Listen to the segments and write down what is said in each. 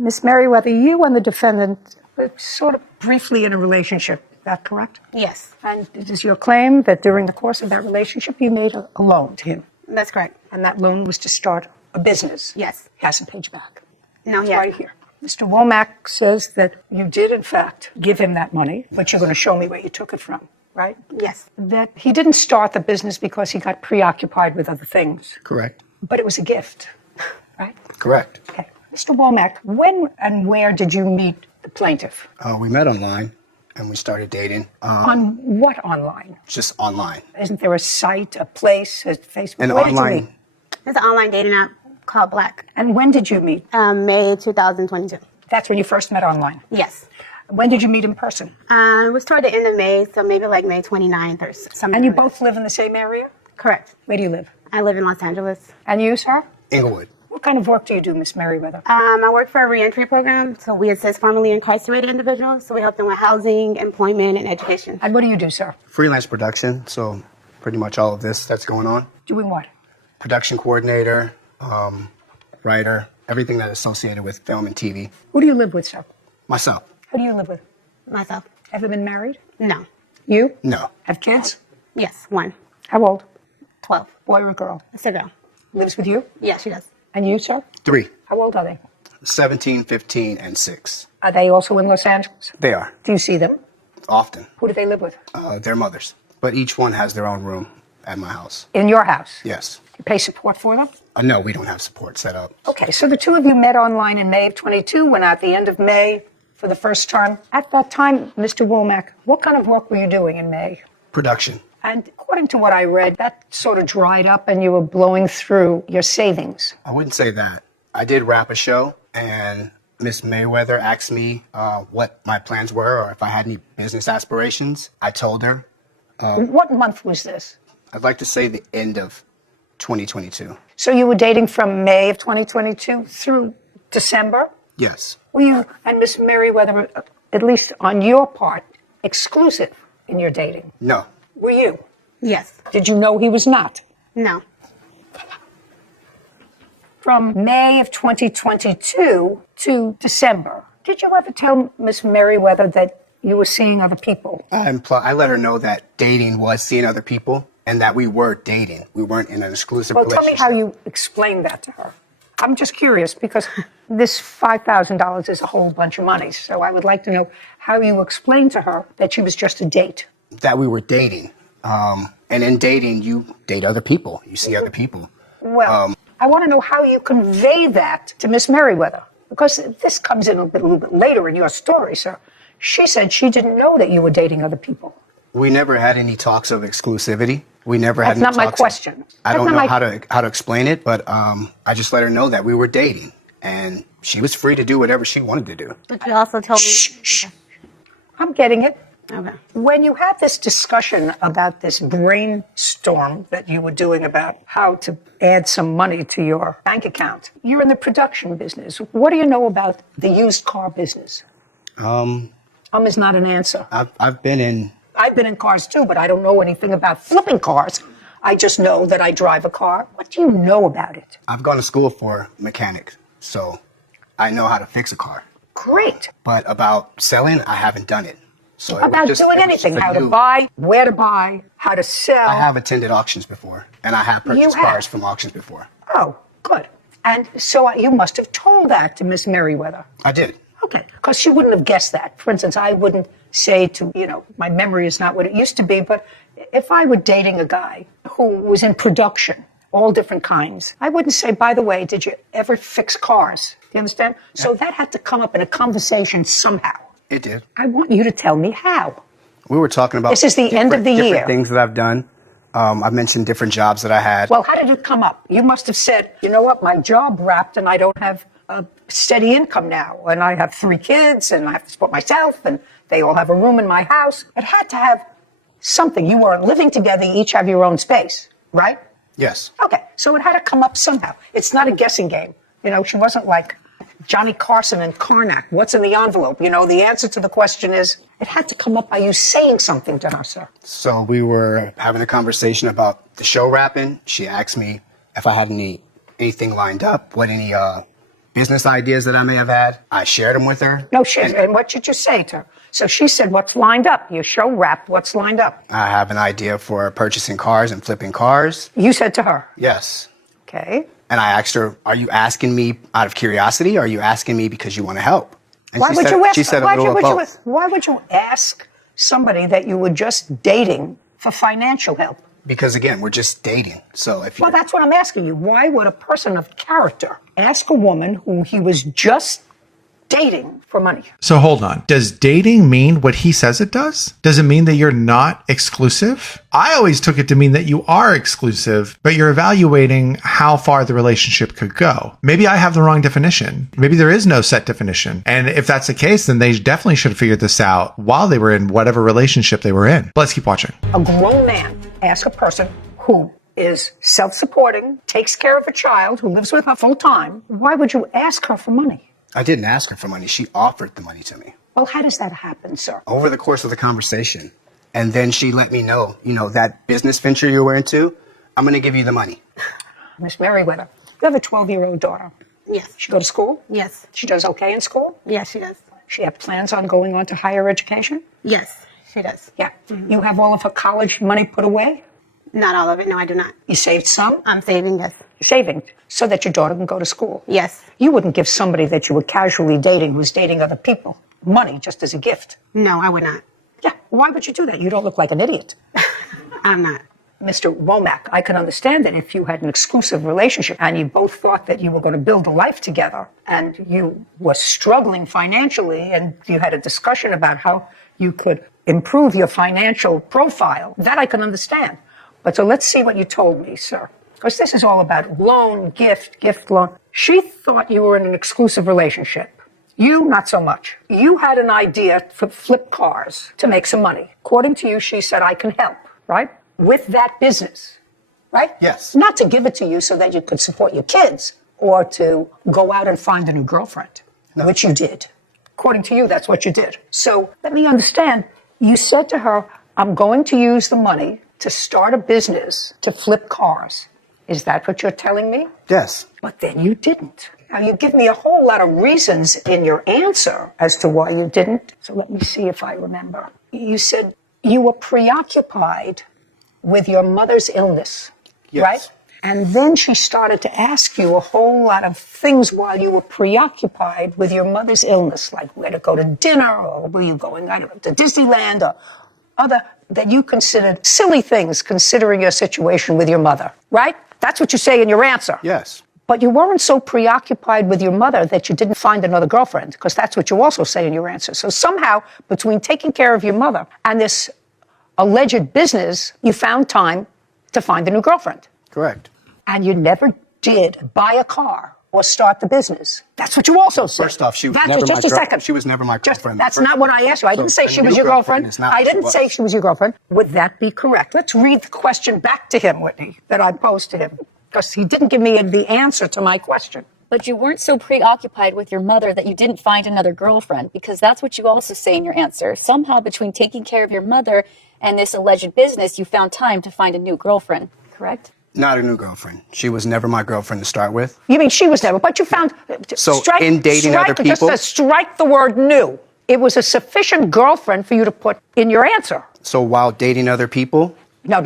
Miss Merriweather, you and the defendant were sort of briefly in a relationship. Is that correct? Yes. And it is your claim that during the course of that relationship, you made a loan to him. That's correct. And that loan was to start a business. Yes. He hasn't paid you back. No, It's yeah. right here. Mr. Womack says that you did, in fact, give him that money, but you're going to show me where you took it from, right? Yes. That he didn't start the business because he got preoccupied with other things, Correct. but it was a gift, right? Correct. Okay. Mr. Womack, when and where did you meet the plaintiff? We met online and we started dating. On what online? Just online. Isn't there a site, a place, a Facebook? And Where did you online. meet? It's an online dating app called Black. And when did you meet? May 2022. That's when you first met online. Yes. When did you meet in person? It was toward the end of May, so maybe like May 29th or something. And you like that. both live in the same area? Correct. Where do you live? I live in Los Angeles. And you, sir? Inglewood. What kind of work do you do, Miss Merriweather? I work for a reentry program, so we assist formerly incarcerated individuals. So we help them with housing, employment, and education. And what do you do, sir? Freelance production. So pretty much all of this that's going on. Doing what? Production coordinator, writer, everything that is associated with film and TV. Who do you live with, sir? Myself. Who do you live with? Myself? Ever been married? No. You? No. Have kids? Yes, 1. How old? 12. Boy or girl? It's a girl. Lives with you? Yeah, she does. And you, sir? 3. How old are they? 17, 15, and 6. Are they also in Los Angeles? They are. Do you see them? Often. Who do they live with? Their mothers. But each one has their own room at my house. In your house? Yes. You pay support for them? No, we don't have support set up. Okay, so the two of you met online in May of 22, went out the end of May for the first time. At that time, Mr. Womack, what kind of work were you doing in May? Production. And according to what I read, that sort of dried up and you were blowing through your savings. I wouldn't say that. I did wrap a show, and Miss Mayweather asked me what my plans were or if I had any business aspirations. I told her. What month was this? I'd like to say the end of 2022. So you were dating from May of 2022 through December? Yes. Were you and Miss Merriweather, at least on your part, exclusive in your dating? No. Were you? Yes. Did you know he was not? No. From May of 2022 to December, did you ever tell Miss Merriweather that you were seeing other people? I let her know that dating was seeing other people and that we were dating. We weren't in an exclusive Well, tell me relationship. how you explained that to her. I'm just curious because this $5,000 is a whole bunch of money. So I would like to know how you explained to her that she was just a date. That we were dating. And in dating, you date other people. You see other people. Well, I want to know how you convey that to Miss Merriweather, because this comes in a little bit later in your story, sir. She said she didn't know that you were dating other people. We never had any talks of exclusivity. We never had That's any not my talks of- question. I That's don't not know my- how to explain it, but I just let her know that we were dating, and she was free to do whatever she wanted to do. But you also told me. Shh. I'm getting it. Okay. When you had this discussion about this brainstorm that you were doing about how to add some money to your bank account, you're in the production business. What do you know about the used car business? Is not an answer. I've been in. I've been in cars too, but I don't know anything about flipping cars. I just know that I drive a car. What do you know about it? I've gone to school for mechanics, so I know how to fix a car. Great. But about selling, I haven't done it. So it was About just- doing it was just anything, a how to new- buy, where to buy, how to sell. I have attended auctions before, and I have purchased have? cars from auctions before. Oh, good. And so you must have told that to Miss Merriweather. I did. Okay, because she wouldn't have guessed that. For instance, I wouldn't say to, my memory is not what it used to be, but if I were dating a guy who was in production, all different kinds, I wouldn't say, by the way, did you ever fix cars? Do you understand? Yeah. So that had to come up in a conversation somehow. It did. I want you to tell me how. We were talking about This is the end of the different year. things that I've done. I've mentioned different jobs that I had. Well, how did it come up? You must have said, you know what, my job wrapped and I don't have a steady income now. And I have 3 kids and I have to support myself and they all have a room in my house. It had to have something. You were living together, you each have your own space, right? Yes. Okay, so it had to come up somehow. It's not a guessing game. She wasn't like Johnny Carson and Karnak. What's in the envelope? The answer to the question is, it had to come up by you saying something to her, sir. So we were having a conversation about the show wrapping. She asked me if I had anything lined up, what any business ideas that I may have had. I shared them with her. No, and what did you say to her? So she said, what's lined up? Your show wrapped, what's lined up? I have an idea for purchasing cars and flipping cars. You said to her. Yes. Okay. And I asked her, are you asking me out of curiosity, or are you asking me because you want to help? And Why would you ask? She said a little of both. Why would you ask somebody that you were just dating for financial help? Because again, we're just dating. So if you Well, that's what I'm asking you. Why would a person of character ask a woman who he was just dating for money? So hold on. Does dating mean what he says it does? Does it mean that you're not exclusive? I always took it to mean that you are exclusive, but you're evaluating how far the relationship could go. Maybe I have the wrong definition. Maybe there is no set definition. And if that's the case, then they definitely should have figured this out while they were in whatever relationship they were in. But let's keep watching. A grown man ask a person who is self-supporting, takes care of a child, who lives with her full time. Why would you ask her for money? I didn't ask her for money. She offered the money to me. Well, how does that happen, sir? Over the course of the conversation. And then she let me know, that business venture you were into, I'm going to give you the money. Miss Merriweather, you have a 12-year-old daughter. Yes. She go to school? Yes. She does okay in school? Yes, she does. She have plans on going on to higher education? Yes, she does. Yeah. You have all of her college money put away? Not all of it. No, I do not. You saved some? I'm saving, yes. You're saving so that your daughter can go to school? Yes. You wouldn't give somebody that you were casually dating who's dating other people money just as a gift? No, I would not. Yeah. Why would you do that? You don't look like an idiot. I'm not. Mr. Womack, I can understand that if you had an exclusive relationship and you both thought that you were going to build a life together and you were struggling financially and you had a discussion about how you could improve your financial profile, that I can understand. But so let's see what you told me, sir. Because this is all about loan, gift, loan. She thought you were in an exclusive relationship. You, not so much. You had an idea to flip cars to make some money. According to you, she said, I can help, right? With that business, right? Yes. Not to give it to you so that you could support your kids or to go out and find a new girlfriend, which you did. According to you, that's what you did. So let me understand. You said to her, I'm going to use the money to start a business to flip cars. Is that what you're telling me? Yes. But then you didn't. Now, you give me a whole lot of reasons in your answer as to why you didn't. So let me see if I remember. You said you were preoccupied with your mother's illness, Yes. right? And then she started to ask you a whole lot of things while you were preoccupied with your mother's illness, like where to go to dinner, or were you going, I don't know, to Disneyland, or other that you considered silly things considering your situation with your mother, right? That's what you say in your answer. Yes. But you weren't so preoccupied with your mother that you didn't find another girlfriend, because that's what you also say in your answer. So somehow, between taking care of your mother and this alleged business, you found time to find a new girlfriend. Correct. And you never did buy a car or start the business. That's what you also said. First off, she was That's never just my a second. She was never my girlfriend. That's not what I asked you. I didn't say she was your girlfriend. I didn't say she was your girlfriend. Would that be correct? Let's read the question back to him, Whitney, that I posed to him, because he didn't give me the answer to my question. But you weren't so preoccupied with your mother that you didn't find another girlfriend, because that's what you also say in your answer. Somehow between taking care of your mother and this alleged business, you found time to find a new girlfriend, correct? Not a new girlfriend. She was never my girlfriend to start with. You mean she was never, but you found... So in dating other people... Just strike the word new. It was a sufficient girlfriend for you to put in your answer. So while dating other people... No.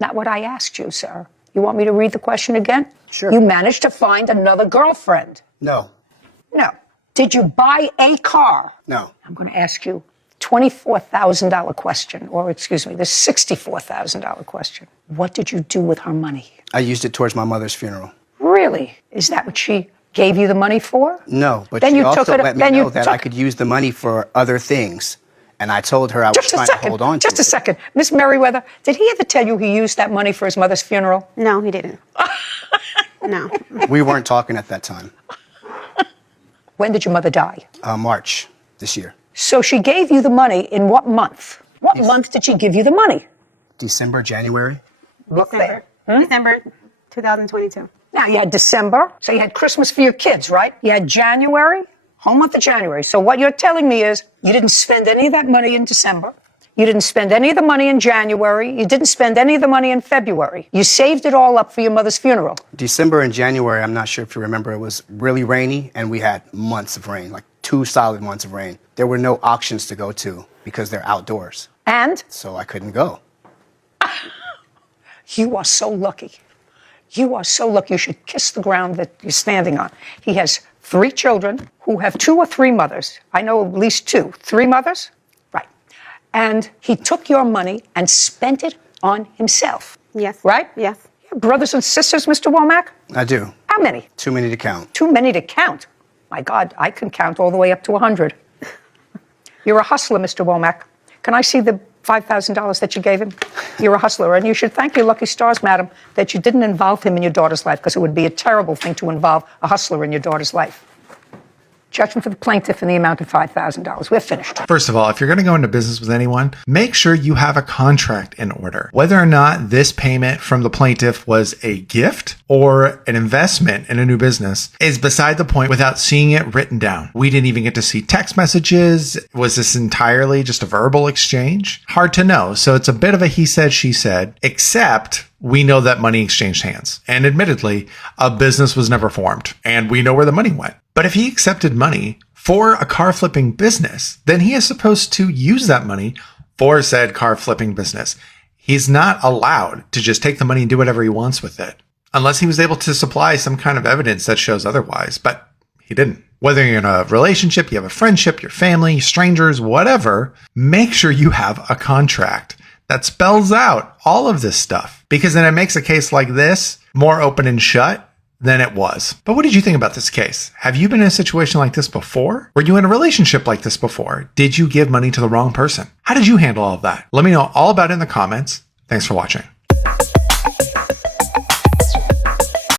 Not what I asked you, sir. You want me to read the question again? Sure. You managed to find another girlfriend. No. No. Did you buy a car? No. I'm going to ask you $24,000 question, or excuse me, the $64,000 question. What did you do with her money? I used it towards my mother's funeral. Really? Is that what she gave you the money for? No, but Then she you also took it- let me then you know that took- I could use the money for other things. And I told her I was Just a trying to second. hold on to Just a it. second. Miss Merriweather, did he ever tell you he used that money for his mother's funeral? No, he didn't. No. We weren't talking at that time. When did your mother die? March this year. So she gave you the money in what month? What month did she give you the money? December, January. Look there. December 2022. Now, you had December, so you had Christmas for your kids, right? You had January, whole month of January. So what you're telling me is you didn't spend any of that money in December. You didn't spend any of the money in January. You didn't spend any of the money in February. You saved it all up for your mother's funeral. December and January, I'm not sure if you remember, it was really rainy and we had months of rain, like 2 solid months of rain. There were no auctions to go to because they're outdoors. And So I couldn't go. you are so lucky. You are so lucky. You should kiss the ground that you're standing on. He has 3 children who have 2 or 3 mothers. I know at least 2. 3 mothers? Right. And he took your money and spent it on himself. Yes. Right? Yes. You have brothers and sisters, Mr. Womack? I do. How many? Too many to count. Too many to count. My God, I can count all the way up to 100. You're a hustler, Mr. Womack. Can I see the $5,000 that you gave him? You're a hustler, and you should thank your lucky stars, madam, that you didn't involve him in your daughter's life, because it would be a terrible thing to involve a hustler in your daughter's life. Judgment for the plaintiff in the amount of $5,000. We're finished. First of all, if you're going to go into business with anyone, make sure you have a contract in order. Whether or not this payment from the plaintiff was a gift or an investment in a new business is beside the point without seeing it written down. We didn't even get to see text messages. Was this entirely just a verbal exchange? Hard to know. So it's a bit of a he said, she said, except we know that money exchanged hands. And admittedly, a business was never formed and we know where the money went. But if he accepted money for a car flipping business, then he is supposed to use that money for said car flipping business. He's not allowed to just take the money and do whatever he wants with it, unless he was able to supply some kind of evidence that shows otherwise. But he didn't. Whether you're in a relationship, you have a friendship, your family, strangers, whatever, make sure you have a contract that spells out all of this stuff, because then it makes a case like this more open and shut than it was. But what did you think about this case? Have you been in a situation like this before? Were you in a relationship like this before? Did you give money to the wrong person? How did you handle all of that? Let me know all about it in the comments. Thanks for watching.